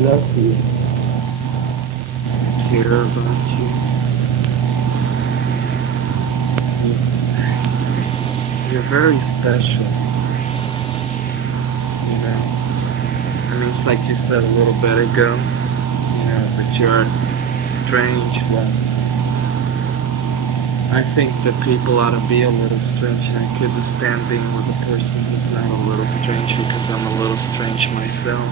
love you. Care about you. You're very special, you know. I mean, it's like you said a little bit ago, you know, that you're strange. Well, I think that people ought to be a little strange, and I couldn't stand being with a person who's not a little strange, because I'm a little strange myself.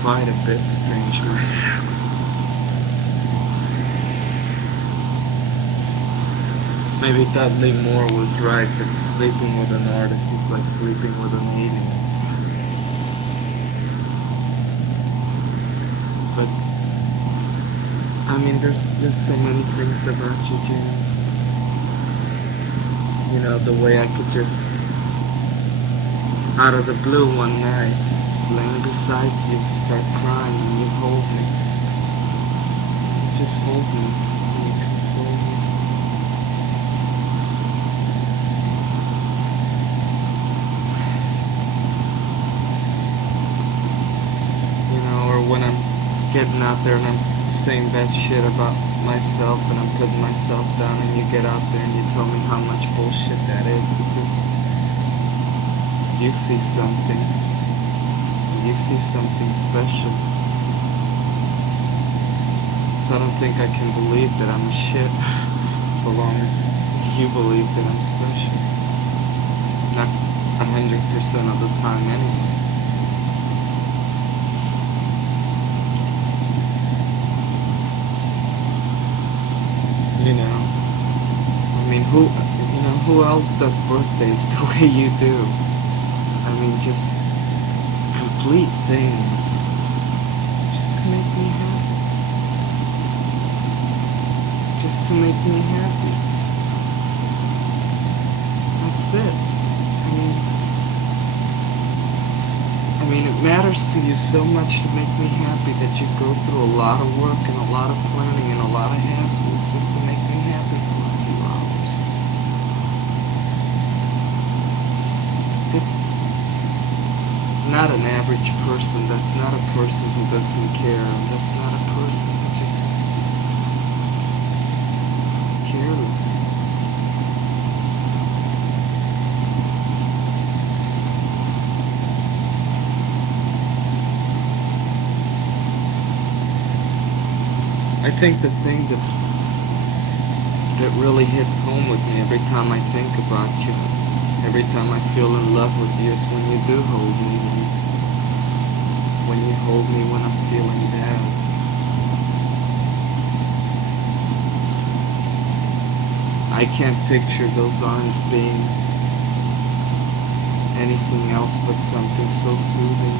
Quite a bit strange myself. Maybe Dudley Moore was right that sleeping with an artist is like sleeping with an alien. But, I mean, there's so many things about you, Jayne. You know, the way I could just, out of the blue one night, laying beside you, start crying, and you hold me. Just hold me, and you console me. You know, or when I'm getting out there and I'm saying bad shit about myself and I'm putting myself down, and you get out there and you tell me how much bullshit that is, because you see something. You see something special. So I don't think I can believe that I'm a shit so long as you believe that I'm special. Not 100% of the time anyway. You know, I mean, who else does birthdays the way you do? I mean, just complete things, just to make me happy. Just to make me happy. That's it. I mean, it matters to you so much to make me happy that you go through a lot of work and a lot of planning and a lot of hassles just to make me happy for a few hours. It's not an average person. That's not a person who doesn't care. That's not a person who just careless. I think the thing that really hits home with me every time I think about you, every time I feel in love with you, is when you do hold me, when you hold me when I'm feeling bad. I can't picture those arms being anything else but something so soothing,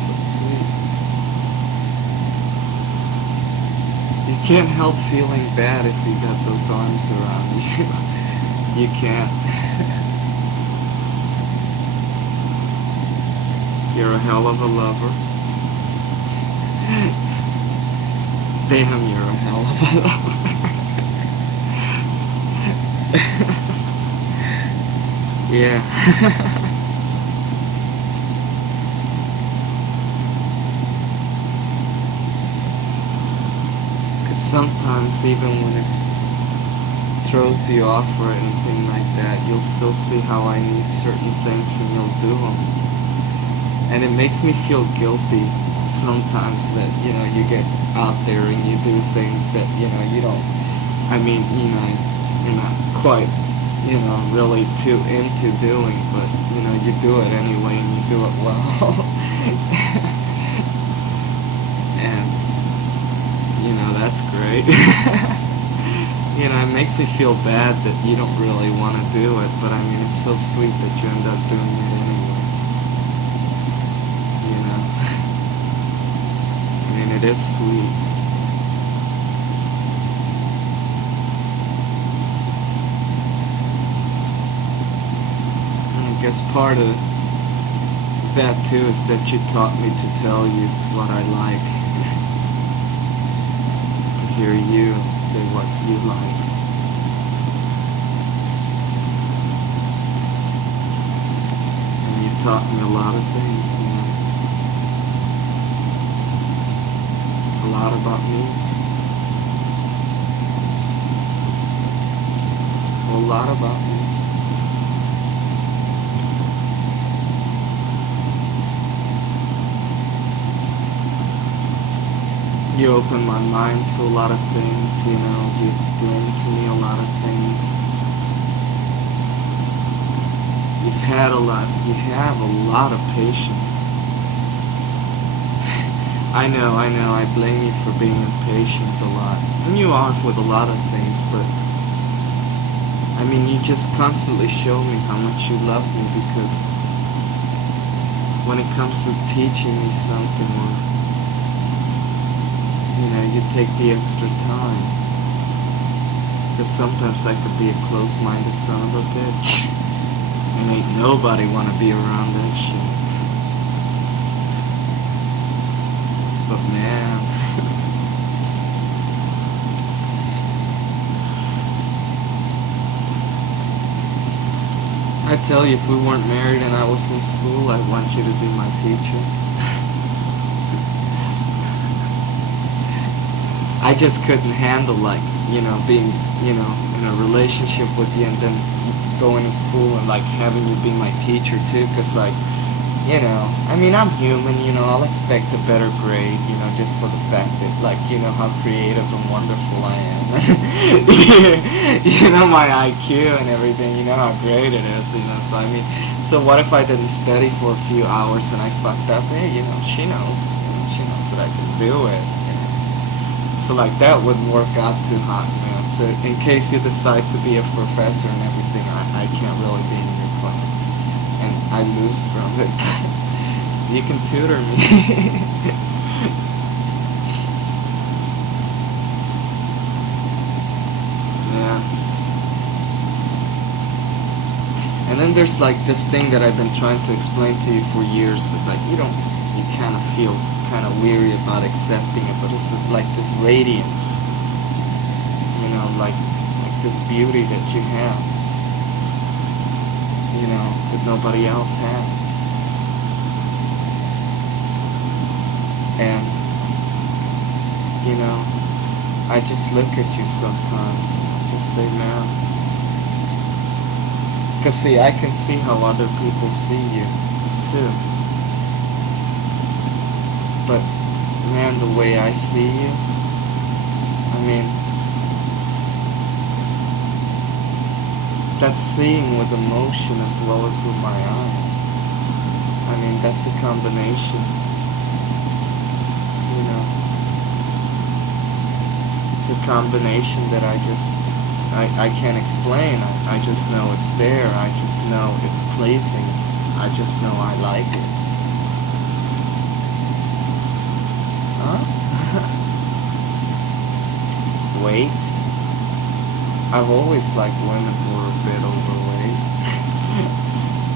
so sweet. You can't help feeling bad if you got those arms around you. You can't. You're a hell of a lover. Damn, you're a hell of a lover. Yeah. Sometimes, even when it throws you off or anything like that, you'll still see how I need certain things and you'll do them. And it makes me feel guilty sometimes that, you know, you get out there and you do things that, you know, you don't, I mean, you know, you're not quite, you know, really too into doing, but, you know, you do it anyway and you do it well. And you know, that's great. You know, it makes me feel bad that you don't really want to do it, but I mean, it's so sweet that you end up doing it anyway. You know? I mean, it is sweet. And I guess part of that, too, is that you taught me to tell you what I like. Hear you say what you like. And you taught me a lot of things, you know. lot about me. A lot about me. You opened my mind to a lot of things, you know, you explained to me a lot of things. You have a lot of patience. I know, I blame you for being impatient a lot. And you are with a lot of things, but I mean, you just constantly show me how much you love me, because when it comes to teaching me something, or you know, you take the extra time. Because sometimes I could be a close-minded son of a bitch. And ain't nobody wanna be around that shit. But man... I tell you, if we weren't married and I was in school, I'd want you to be my teacher. I just couldn't handle, like, you know, being, you know, in a relationship with you and then going to school and, like, having you be my teacher, too, because, like, you know, I mean, I'm human, you know, I'll expect a better grade, you know, just for the fact that, like, you know, how creative and wonderful I am. You know, my IQ and everything, you know how great it is, you know, so, I mean, so what if I didn't study for a few hours and I fucked up? Hey, you know, she knows that I can do it. So like that wouldn't work out too hot, man. So in case you decide to be a professor and everything, I can't really be in your class. And I lose from it. You can tutor me. Yeah. And then there's like this thing that I've been trying to explain to you for years, but like you kind of feel kind of weary about accepting it, but it's like this radiance, you know, like this beauty that you have, you know, that nobody else has. And you know, I just look at you sometimes and I just say, man, because see, I can see how other people see you too. But, man, the way I see you, I mean, that's seeing with emotion as well as with my eyes. I mean, that's a combination, you know. It's a combination that I can't explain. I just know it's there. I just know it's pleasing. I just know I like it. Weight. I've always liked women who are a bit overweight.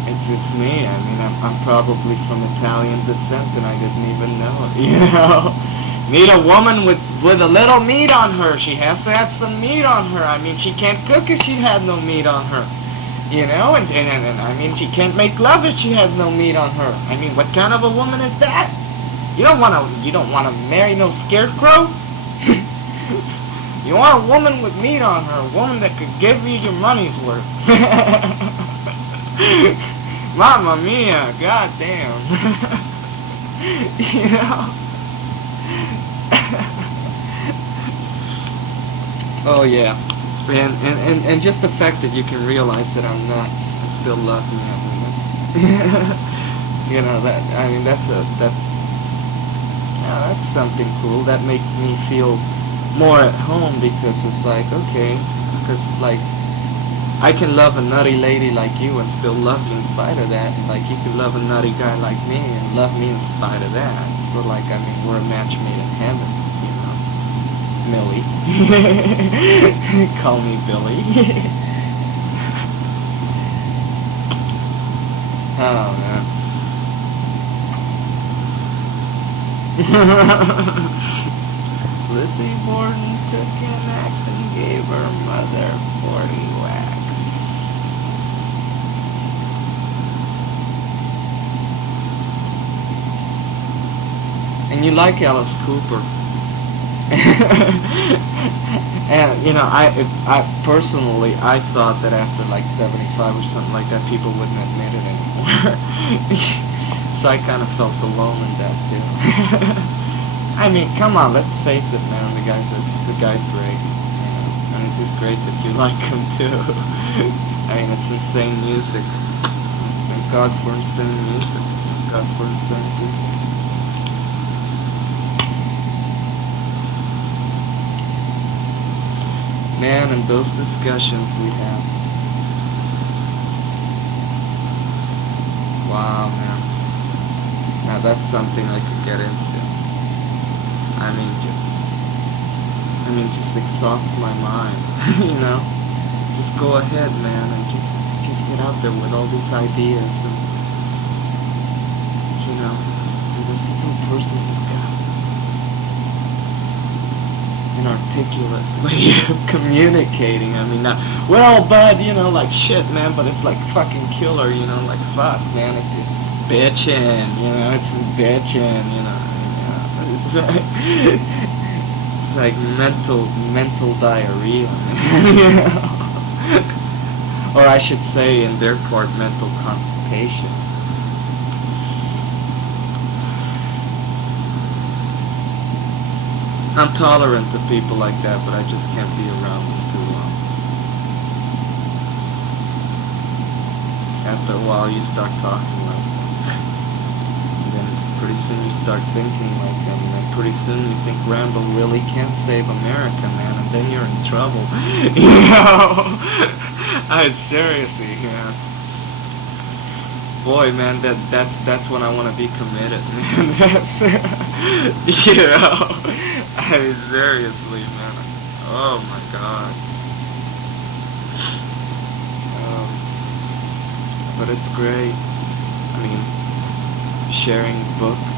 It's just me. I mean, I'm probably from Italian descent and I didn't even know it. You know, need a woman with a little meat on her. She has to have some meat on her. I mean, she can't cook if she had no meat on her. You know, and I mean, she can't make love if she has no meat on her. I mean, what kind of a woman is that? You don't wanna marry no scarecrow? You want a woman with meat on her, a woman that could give you your money's worth. Mamma mia, goddamn. You know? Oh yeah. And just the fact that you can realize that I'm nuts and still love me, I mean, that's, you know, that's something cool. That makes me feel more at home, because it's like, okay, because like I can love a nutty lady like you and still love you in spite of that, and like you can love a nutty guy like me and love me in spite of that. So like, I mean, we're a match made in heaven, you know. Millie. Call me Billie. Oh man. Lizzie Borden took an axe and gave her mother 40 whacks. And you like Alice Cooper. And you know, I personally, I thought that after like 75 or something like that, people wouldn't admit it anymore. So I kind of felt alone in that too. I mean, come on, let's face it, man. The guy's great. You know, and it's just great that you like him too. I mean, it's insane music. Thank God for insane music. Thank God for insane music. Man, and those discussions we have. Wow, man. Now that's something I could get into. I mean, just exhausts my mind. You know? Just go ahead, man, and just get out there with all these ideas and, you know, and listen to a person who's got an articulate way of communicating. I mean, well, bud, you know, like shit, man, but it's like fucking killer, you know, like fuck, man, it's bitchin', you know, it's bitchin', you know, it's like mental diarrhea, man, you know, or I should say, in their part, mental constipation. I'm tolerant of people like that, but I just can't be around them too long. After a while, you start talking like them. And then pretty soon you start thinking like them. And then pretty soon you think Randall really can't save America, man. And then you're in trouble. You know? Seriously, yeah. Boy, man, that's when I want to be committed, man. That's, you know. I mean, seriously, man. Oh my God. But it's great. I mean, sharing books.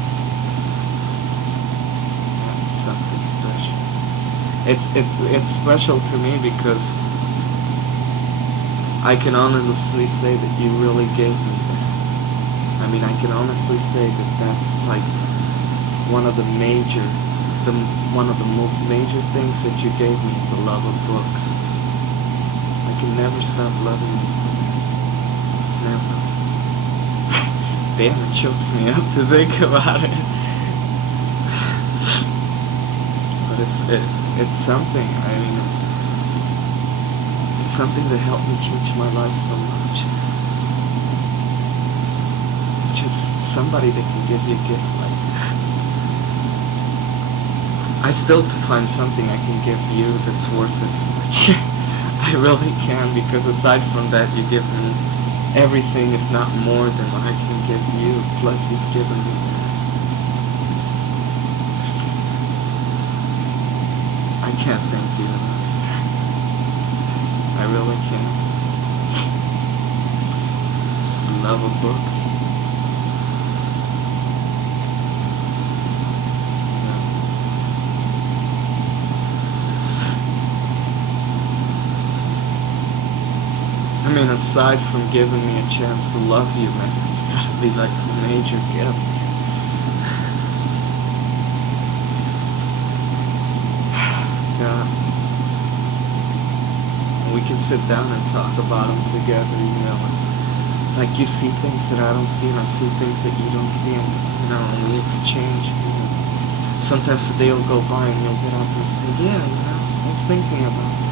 That's something special. It's special to me because I can honestly say that you really gave me that. I mean, I can honestly say that that's like one of the most major things that you gave me is the love of books. I can never stop loving you. Never. Damn, it chokes me up to think about it. But it's something. I mean, it's something that helped me change my life so much. Just somebody that can give you a gift like that. I still to find something I can give you that's worth it so much. I really can, because aside from that, you give me everything, if not more, than what I can give you. Plus, you've given me that. I can't thank you enough. I really can't. It's the love of books. I mean, aside from giving me a chance to love you, man, it's gotta be like a major gift. God. And we can sit down and talk about them together, you know. Like you see things that I don't see, and I see things that you don't see, and, you know, and we exchange. You know. Sometimes a day will go by and you'll get up and say, yeah, you know, I was thinking about it.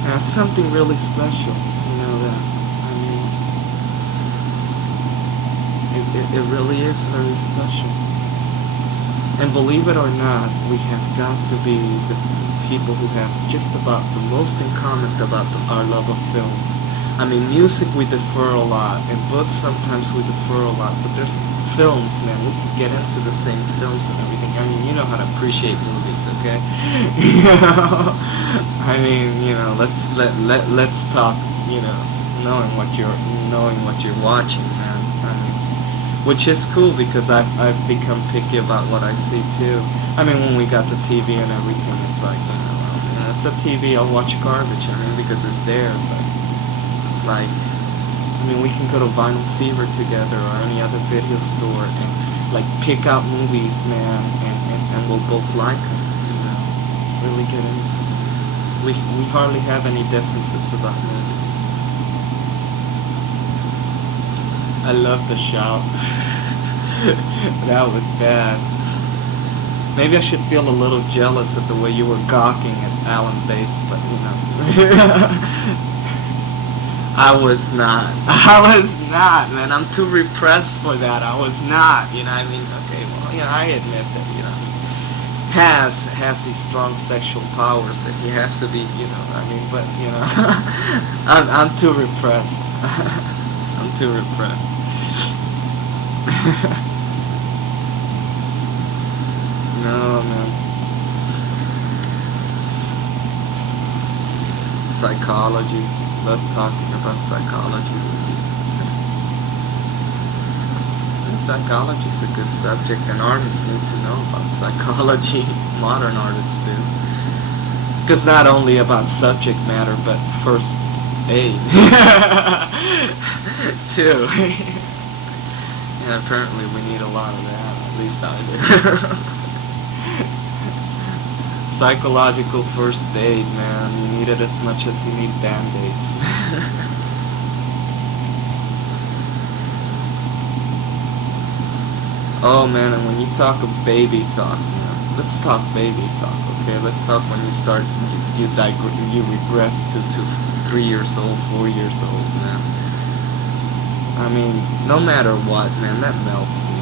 That's something really special, you know, that, I mean, it really is very special. And believe it or not, we have got to be the people who have just about the most in common about our love of films. I mean, music we defer a lot, and books sometimes we defer a lot, but there's films, man, we can get into the same films and everything. I mean, you know how to appreciate movies, okay? You know, I mean, you know, let's talk, you know, knowing what you're watching, man. I mean, which is cool because I've become picky about what I see too. I mean, when we got the TV and everything, it's like, you know, it's a TV, I'll watch garbage, I mean, because it's there, but like I mean, we can go to Vinyl Fever together or any other video store and like pick out movies, man, and we'll both like them, you know, really get into it. We hardly have any differences about movies. I love the shout. That was bad. Maybe I should feel a little jealous at the way you were gawking at Alan Bates, but you know. I was not, man. I'm too repressed for that. I was not, you know. I mean, okay, well, you know, I admit that, you know, has these strong sexual powers that he has to be, you know. I mean, but you know, I'm too repressed. I'm too repressed. No, man. Psychology. Love talking about psychology. Psychology is a good subject, and artists need to know about psychology. Modern artists do. Because not only about subject matter, but first aid. Too. And apparently we need a lot of that. At least I do. Psychological first aid, man. You need it as much as you need band-aids. Oh man, and when you talk of baby talk, man, let's talk baby talk, okay? Let's talk when you start, you regress to 3 years old, 4 years old, man. I mean, no matter what, man, that melts me.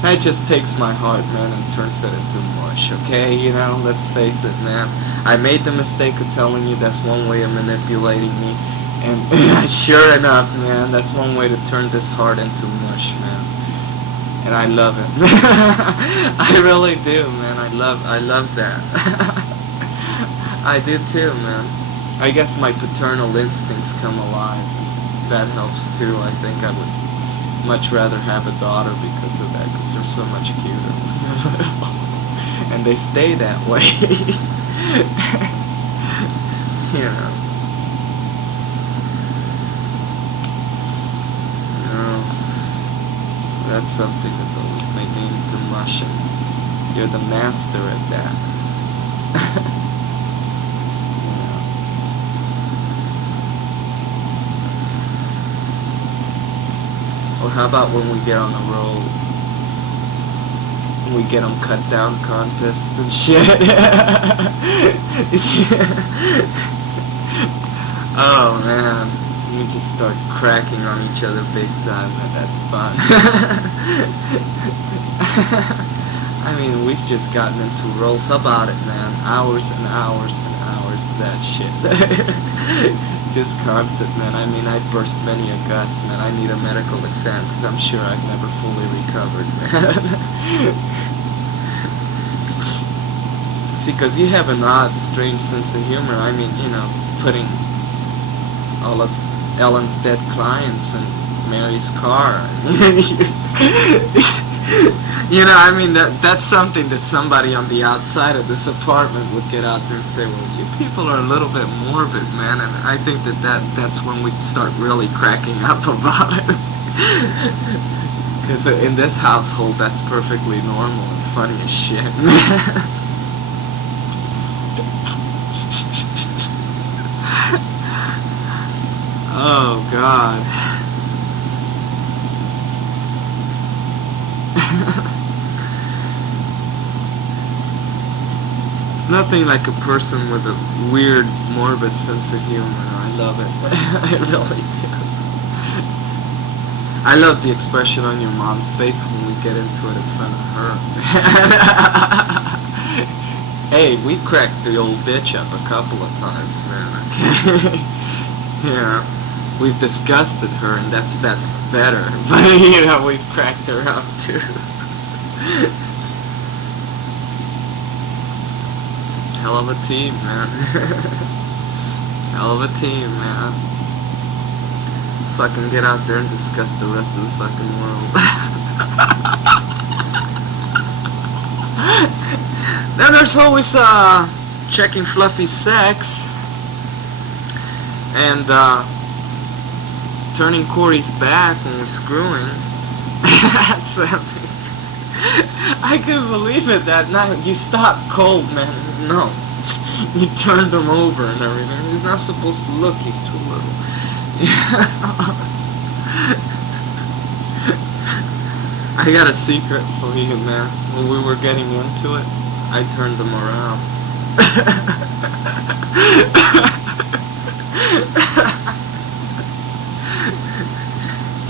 That just takes my heart, man, and turns it into mush, okay? You know, let's face it, man. I made the mistake of telling you that's one way of manipulating me, and sure enough, man, that's one way to turn this heart into mush, man. And I love it. I really do, man. I love that. I do too, man. I guess my paternal instincts come alive. That helps too. I think I would much rather have a daughter because of that, because they're so much cuter. And they stay that way. You know. No. That's something that's always made me into mush, and you're the master at that. Or how about when we get on the road? We get on cut down contests and shit. Oh man, we just start cracking on each other big time, and that's fun. I mean, we've just gotten into roles. How about it, man? Hours and hours and hours of that shit. Just constant, man. I mean, I burst many a guts, man. I need a medical exam because I'm sure I've never fully recovered, man. See, because you have an odd, strange sense of humor. I mean, you know, putting all of Ellen's dead clients in Mary's car. You know, I mean, that's something that somebody on the outside of this apartment would get out there and say, well, you people are a little bit morbid, man, and I think that's when we start really cracking up about it. Because in this household, that's perfectly normal and funny as shit, man. Oh, God. Nothing like a person with a weird, morbid sense of humor. I love it. I really do. I love the expression on your mom's face when we get into it in front of her. Hey, we cracked the old bitch up a couple of times, man. Yeah, we've disgusted her, and that's better. But you know, we've cracked her up too. Hell of a team, man. Hell of a team, man. Fucking get out there and discuss the rest of the fucking world. Then there's always checking Fluffy's sex, and turning Corey's back when we're screwing. I couldn't believe it that night. You stopped cold, man. No. You turned him over and everything. He's not supposed to look. He's too little. I got a secret for you, man. When we were getting into it, I turned him around.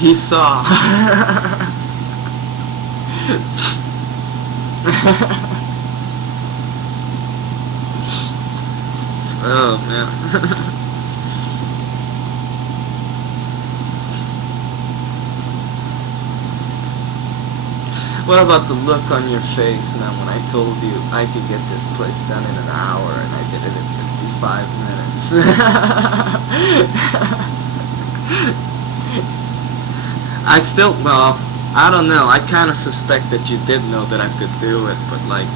He saw. Oh, man. What about the look on your face, man, when I told you I could get this place done in an hour and I did it in 55 minutes? I still, well, I don't know. I kind of suspect that you did know that I could do it, but like,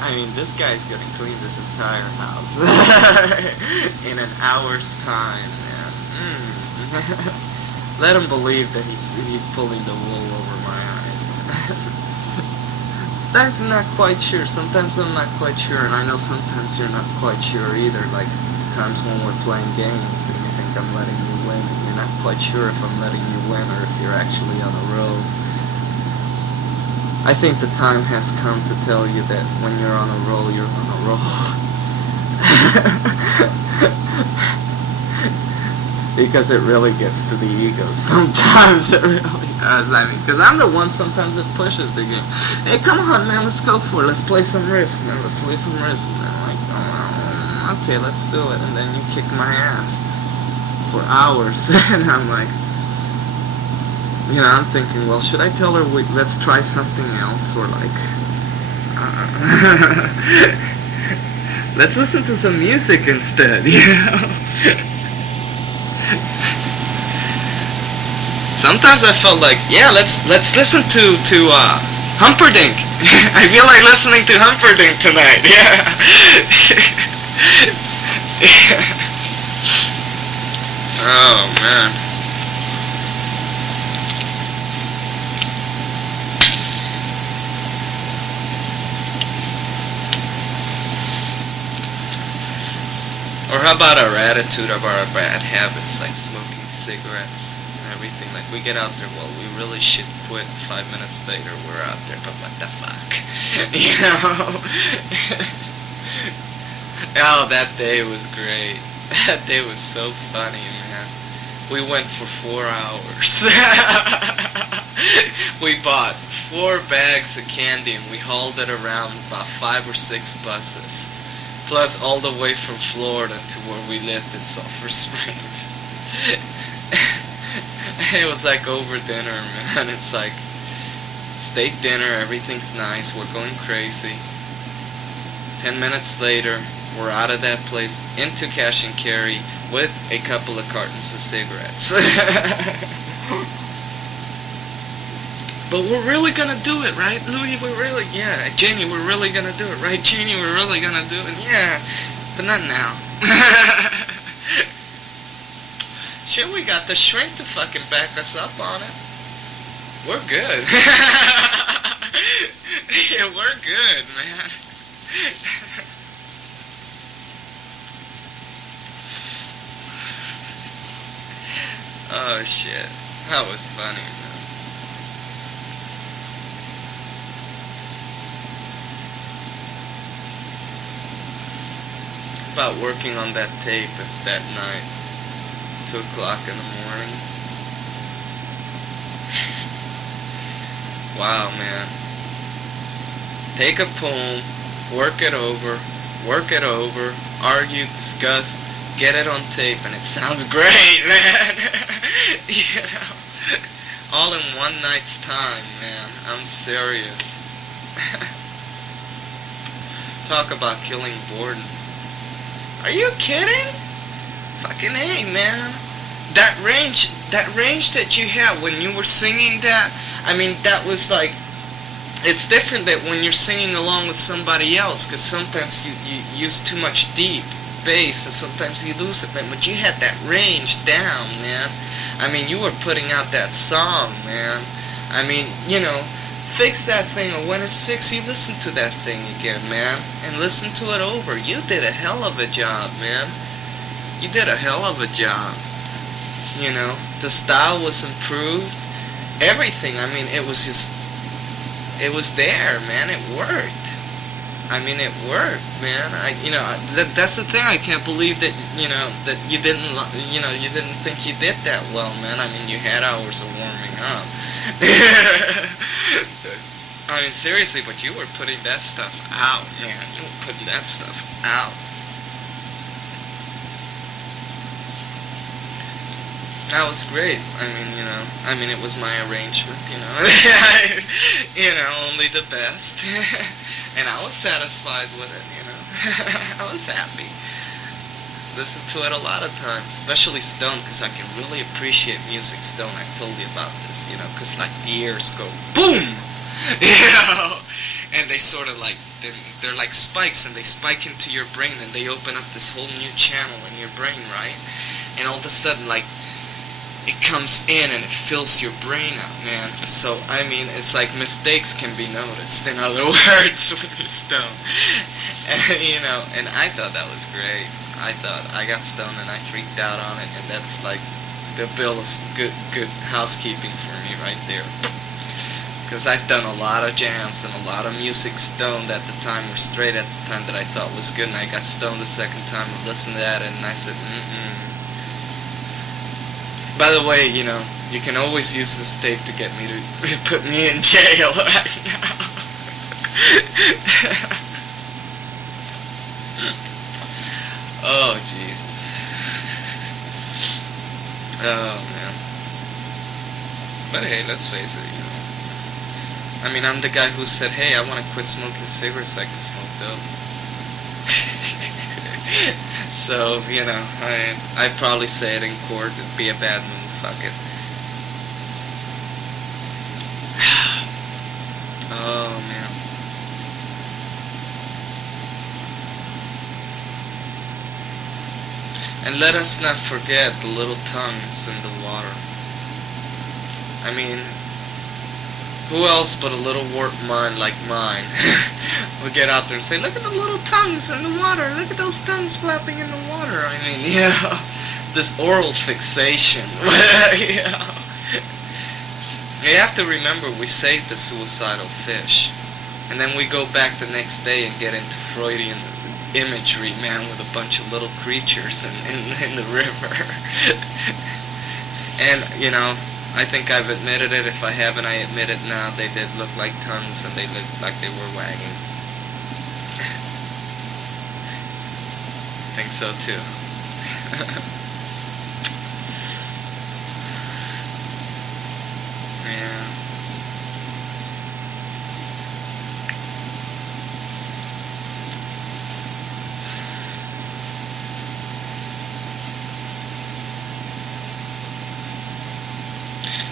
I mean, this guy's gonna clean this entire house in an hour's time, man. Let him believe that he's pulling the wool over my eyes. That's not quite sure. Sometimes I'm not quite sure, and I know sometimes you're not quite sure either. Like times when we're playing games and you think I'm letting you win, and you're not quite sure if I'm letting you win or if you're actually on a roll. I think the time has come to tell you that when you're on a roll, you're on a roll. Because it really gets to the ego. Sometimes it really does. I mean, because I'm the one sometimes that pushes the game. Hey, come on, man, let's go for it. Let's play some Risk, man. Let's play some Risk, man. Like, okay, let's do it. And then you kick my ass for hours. And I'm like, you know, I'm thinking, well, should I tell her let's try something else? Or like, let's listen to some music instead, you know? Sometimes I felt like, yeah, let's listen to Humperdinck. I feel like listening to Humperdinck tonight. Yeah. Oh man. Or how about our attitude of our bad habits, like smoking cigarettes and everything? Like we get out there, well, we really should quit. 5 minutes later, we're out there, but what the fuck? You know? Oh, that day was great. That day was so funny, man. We went for 4 hours. We bought 4 bags of candy and we hauled it around about 5 or 6 buses. Plus all the way from Florida to where we lived in Sulphur Springs. It was like over dinner, man. It's like steak dinner, everything's nice, we're going crazy. 10 minutes later, we're out of that place, into cash and carry, with a couple of cartons of cigarettes. But we're really gonna do it, right, Louie? We're really, yeah. Jayne, we're really gonna do it, right? Jayne, we're really gonna do it, yeah. But not now. Shit, we got the shrink to fucking back us up on it. We're good. Yeah, we're good, man. Oh shit, that was funny, man. About working on that tape that night, 2 o'clock in the morning. Wow, man. Take a poem, work it over, argue, discuss, get it on tape, and it sounds great, man. You know, all in one night's time, man. I'm serious. Talk about killing boredom. Are you kidding? Fucking A, man. That range that you had when you were singing that, I mean, that was like, it's different that when you're singing along with somebody else, because sometimes you use too much deep. bass, and sometimes you lose it, man. But you had that range down, man. I mean, you were putting out that song, man. I mean, you know, fix that thing, or when it's fixed, you listen to that thing again, man, and listen to it over. You did a hell of a job, man. You did a hell of a job. You know, the style was improved. Everything, I mean, it was just, it was there, man. It worked. I mean, it worked, man. That's the thing. I can't believe that, you know, that you didn't think you did that well, man. I mean, you had hours of warming up. I mean, seriously, but you were putting that stuff out, man. You were putting that stuff out. That was great. I mean, it was my arrangement, you know. You know, only the best. And I was satisfied with it, you know. I was happy. Listened to it a lot of times, especially Stone, because I can really appreciate music Stone. I've told you about this, you know, because like the ears go boom, you know, and they sort of like, they're like spikes, and they spike into your brain, and they open up this whole new channel in your brain, right? And all of a sudden, like, it comes in and it fills your brain up, man. So, I mean, it's like mistakes can be noticed, in other words, when you're stoned. And, you know, and I thought that was great. I got stoned and I freaked out on it, and that's like the bill is good housekeeping for me right there. Because I've done a lot of jams and a lot of music stoned at the time, or straight at the time, that I thought was good, and I got stoned the second time and listened to that, and I said, By the way, you know, you can always use this tape to get me to put me in jail right now. Oh, Jesus. Oh, man. But hey, let's face it, you know. I mean, I'm the guy who said, hey, I want to quit smoking cigarettes, I can smoke dope. So, you know, I'd probably say it in court, it'd be a bad move, fuck it. Oh, man. And let us not forget the little tongues in the water. I mean, who else but a little warped mind like mine would get out there and say, look at the little tongues in the water, look at those tongues flapping in the water. I mean, yeah, this oral fixation. You know. You have to remember, we saved the suicidal fish, and then we go back the next day and get into Freudian imagery, man, with a bunch of little creatures in the river. And, you know, I think I've admitted it. If I haven't, I admit it now. They did look like tongues, and they looked like they were wagging. I think so too. Yeah.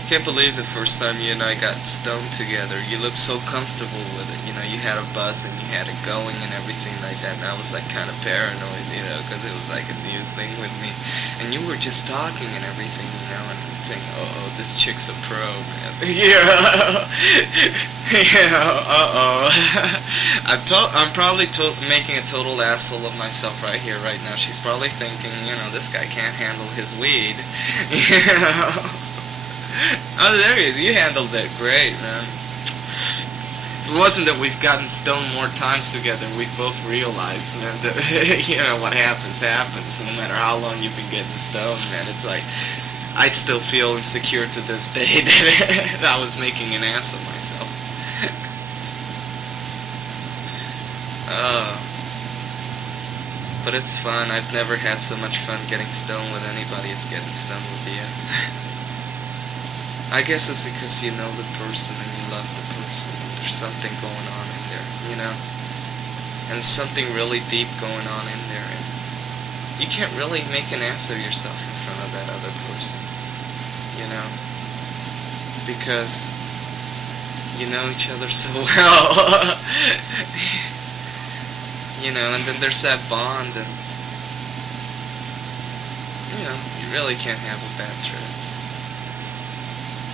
Can't believe the first time you and I got stoned together. You looked so comfortable with it. You know, you had a buzz and you had it going and everything like that. And I was like kind of paranoid, you know, because it was like a new thing with me. And you were just talking and everything, you know, and I'm thinking, uh-oh, this chick's a pro, man. Yeah. Yeah, uh-oh. I'm probably making a total asshole of myself right here, right now. She's probably thinking, you know, this guy can't handle his weed. You know? Oh, there he is. You handled it great, man. If it wasn't that we've gotten stoned more times together, we've both realized, man, that, you know, what happens, happens. No matter how long you've been getting stoned, man. It's like, I'd still feel insecure to this day that I was making an ass of myself. But it's fun. I've never had so much fun getting stoned with anybody as getting stoned with you. I guess it's because you know the person and you love the person. There's something going on in there, you know? And there's something really deep going on in there. And you can't really make an ass of yourself in front of that other person, you know? Because you know each other so well. You know, and then there's that bond, and you know, you really can't have a bad trip.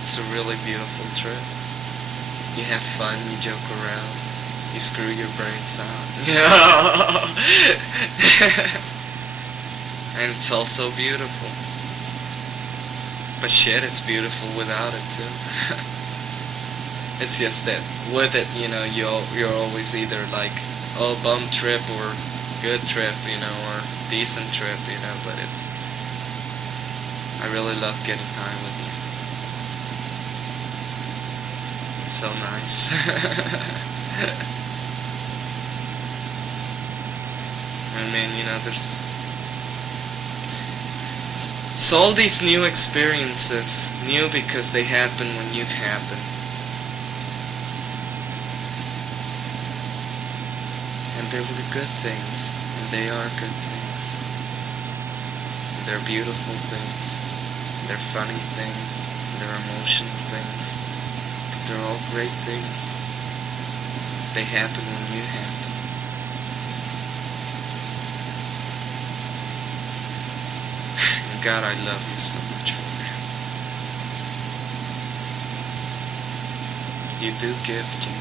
It's a really beautiful trip. You have fun, you joke around, you screw your brains out. Yeah. And it's also beautiful. But shit, it's beautiful without it too. It's just that with it, you know, you're always either like, oh, bum trip or good trip, you know, or decent trip, you know, but it's, I really love getting high with you. It's so nice. I mean, you know, it's all these new experiences, new because they happen when you happen. And they were good things, and they are good things. And they're beautiful things, and they're funny things, and they're emotional things. But they're all great things. They happen when you happen. And God, I love you so much for it. You do give, Jayne.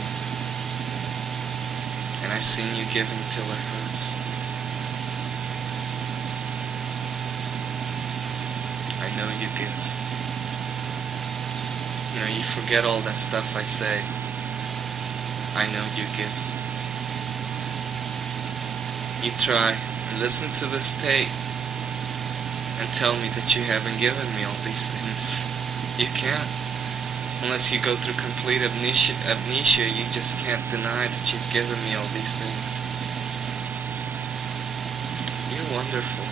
And I've seen you giving till it hurts. I know you give. You know, you forget all that stuff I say. I know you give. You try and listen to this tape and tell me that you haven't given me all these things. You can't. Unless you go through complete amnesia, you just can't deny that you've given me all these things. You're wonderful.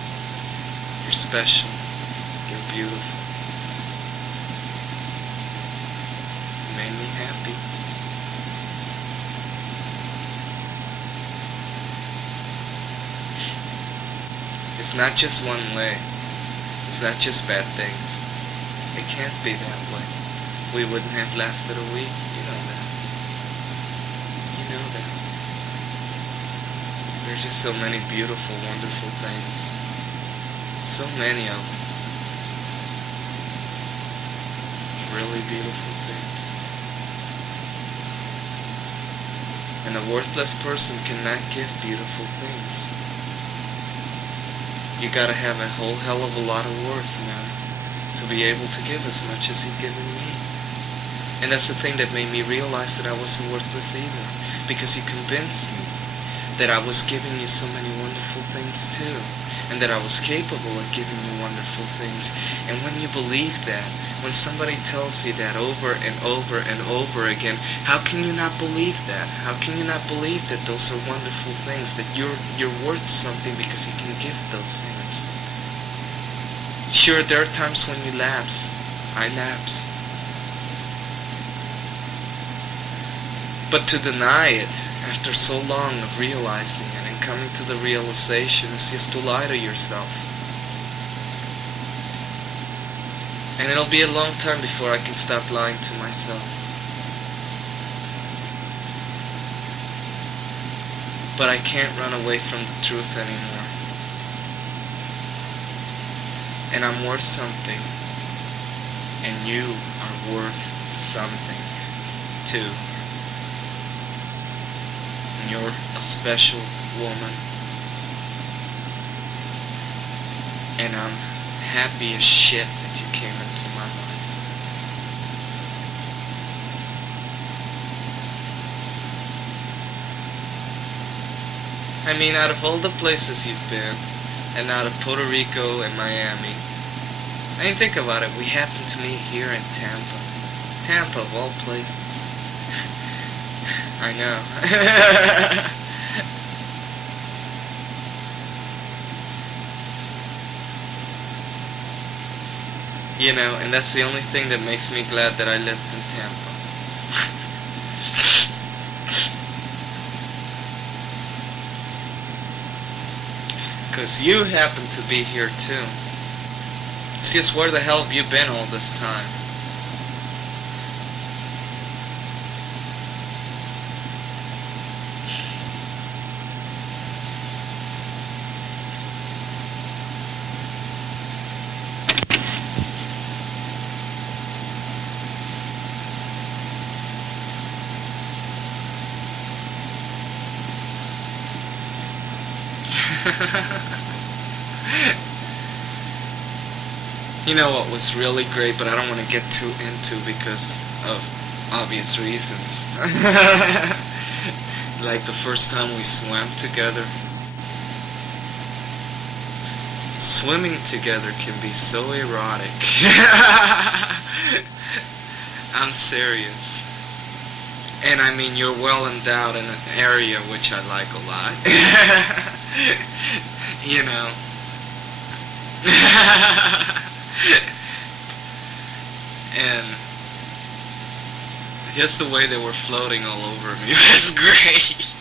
You're special. You're beautiful. You made me happy. It's not just one way. It's not just bad things. It can't be that way. We wouldn't have lasted a week. You know that. You know that. There's just so many beautiful, wonderful things. So many of them. Really beautiful things. And a worthless person cannot give beautiful things. You gotta have a whole hell of a lot of worth, man, to be able to give as much as you've given me. And that's the thing that made me realize that I wasn't worthless either. Because you convinced me that I was giving you so many wonderful things too. And that I was capable of giving you wonderful things. And when you believe that, when somebody tells you that over and over and over again, how can you not believe that? How can you not believe that those are wonderful things? That you're worth something because you can give those things? Sure, there are times when you lapse. I lapse. But to deny it after so long of realizing it and coming to the realization is just to lie to yourself. And it'll be a long time before I can stop lying to myself. But I can't run away from the truth anymore. And I'm worth something. And you are worth something too. And you're a special woman. And I'm happy as shit that you came into my life. I mean, out of all the places you've been, and out of Puerto Rico and Miami, I mean, think about it, we happened to meet here in Tampa. Tampa of all places. I know. You know, and that's the only thing that makes me glad that I lived in Tampa. Because you happen to be here too. It's just, where the hell have you been all this time? You know what was really great, but I don't want to get too into because of obvious reasons. Like the first time we swam together. Swimming together can be so erotic. I'm serious. And I mean, you're well endowed in an area which I like a lot. You know. And just the way they were floating all over me was great.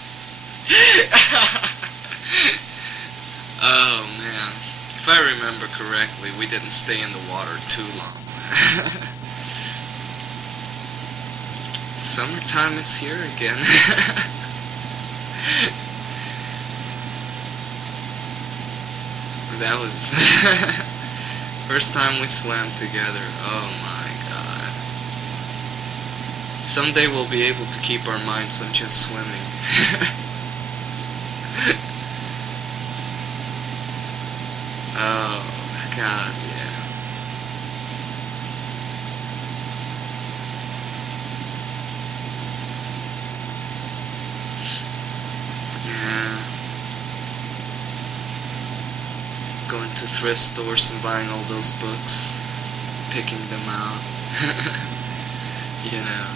Oh man. If I remember correctly, we didn't stay in the water too long. Summertime is here again. That was first time we swam together. Oh my god. Someday we'll be able to keep our minds on just swimming. Oh god, yeah. Yeah. Going to thrift stores and buying all those books, picking them out. You know.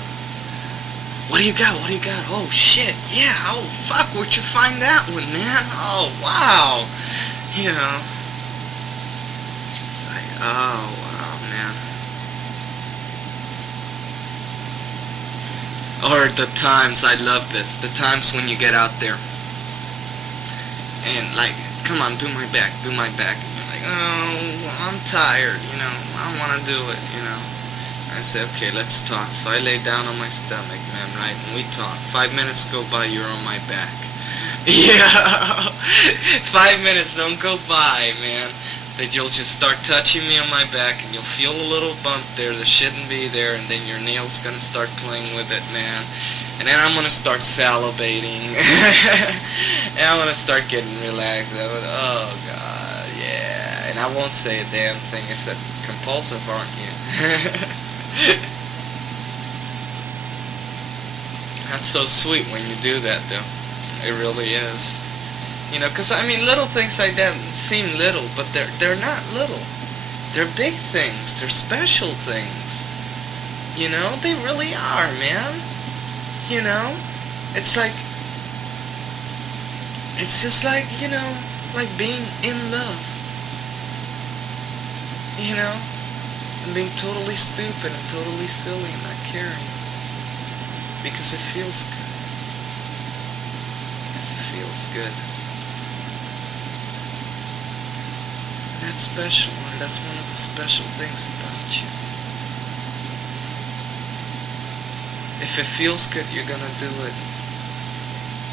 What do you got? What do you got? Oh shit, yeah, oh fuck, where'd you find that one, man? Oh wow. You know. It's like, oh wow, man. Or the times, I love this, the times when you get out there and like, come on, do my back, do my back. And you're like, oh, I'm tired, you know, I don't want to do it, you know. I say, okay, let's talk. So I lay down on my stomach, man, right, and we talk. 5 minutes go by, you're on my back. Yeah, 5 minutes don't go by, man, that you'll just start touching me on my back, and you'll feel a little bump there that shouldn't be there, and then your nail's gonna start playing with it, man. And then I'm gonna start salivating. And I'm gonna start getting relaxed. Oh god, yeah. And I won't say a damn thing except compulsive, aren't you? That's so sweet when you do that, though. It really is. You know, because I mean, little things like that seem little, but they're not little. They're big things. They're special things. You know, they really are, man. You know, it's like, it's just like, you know, like being in love. You know, and being totally stupid and totally silly and not caring. Because it feels good. Because it feels good. That's special, and that's one of the special things about you. If it feels good, you're gonna do it.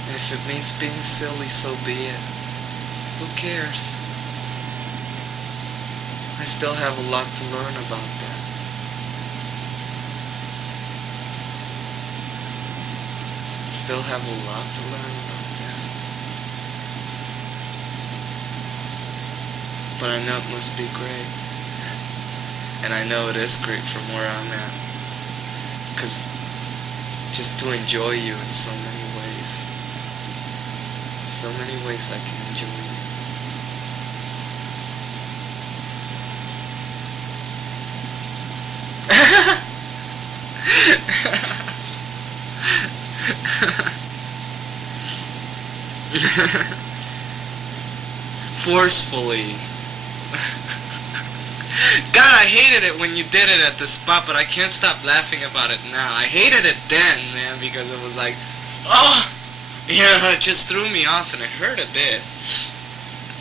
And if it means being silly, so be it. Who cares? I still have a lot to learn about that. Still have a lot to learn about that. But I know it must be great. And I know it is great from where I'm at. Because just to enjoy you in so many ways. So many ways I can enjoy you. Forcefully. God, I hated it when you did it at the spot, but I can't stop laughing about it now. I hated it then, man, because it was like, oh, you know, it just threw me off and it hurt a bit.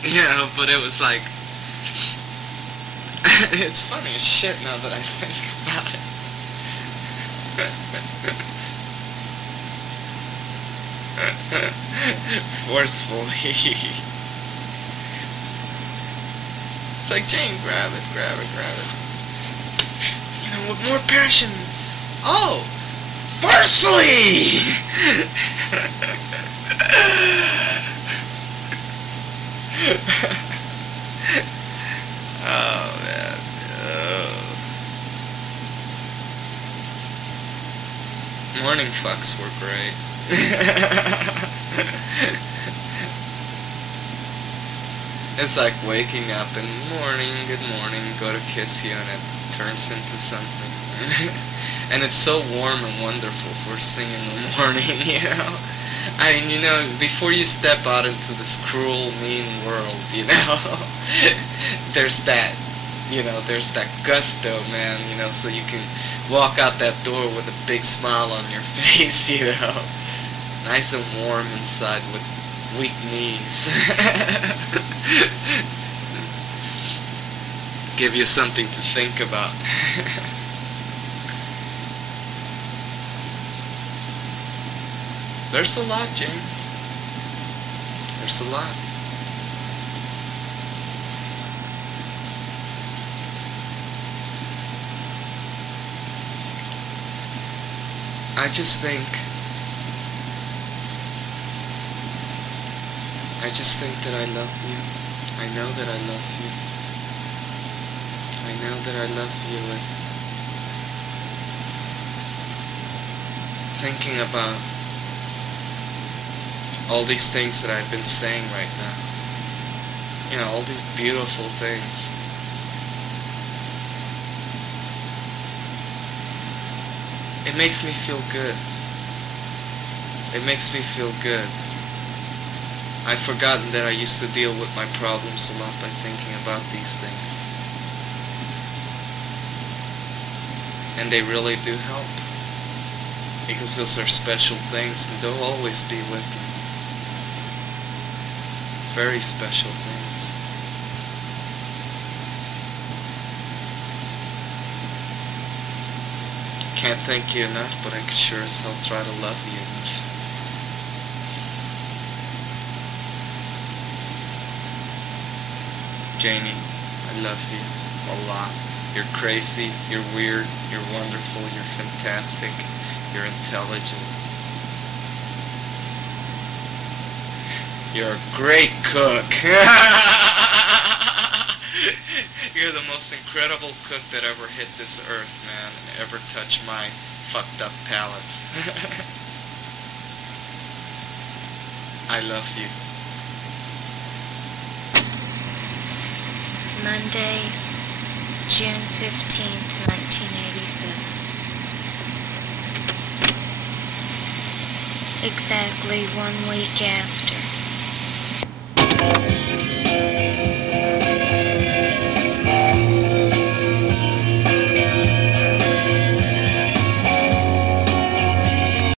You know, but it was like, it's funny as shit now that I think about it. Forcefully. It's like, Jayne, grab it, grab it, grab it. You know, with more passion. Oh! Forcefully! Oh man. Morning fucks were great. It's like waking up in the morning, good morning, go to kiss you, and it turns into something. And it's so warm and wonderful first thing in the morning, you know? I mean, you know, before you step out into this cruel, mean world, you know, there's that, you know, there's that gusto, man, you know, so you can walk out that door with a big smile on your face, you know, nice and warm inside with weak knees. Give you something to think about. There's a lot, Jayne. There's a lot. I just think that I love you. I know that I love you. I know that I love you, and thinking about all these things that I've been saying right now. You know, all these beautiful things. It makes me feel good. It makes me feel good. I've forgotten that I used to deal with my problems a lot by thinking about these things. And they really do help. Because those are special things and they'll always be with me. Very special things. Can't thank you enough, but I could sure as hell try to love you enough. Jayne, I love you a lot. You're crazy, you're weird, you're wonderful, you're fantastic, you're intelligent. You're a great cook. You're the most incredible cook that ever hit this earth, man, and ever touched my fucked up palates. I love you. Monday, June 15th, 1987. Exactly 1 week after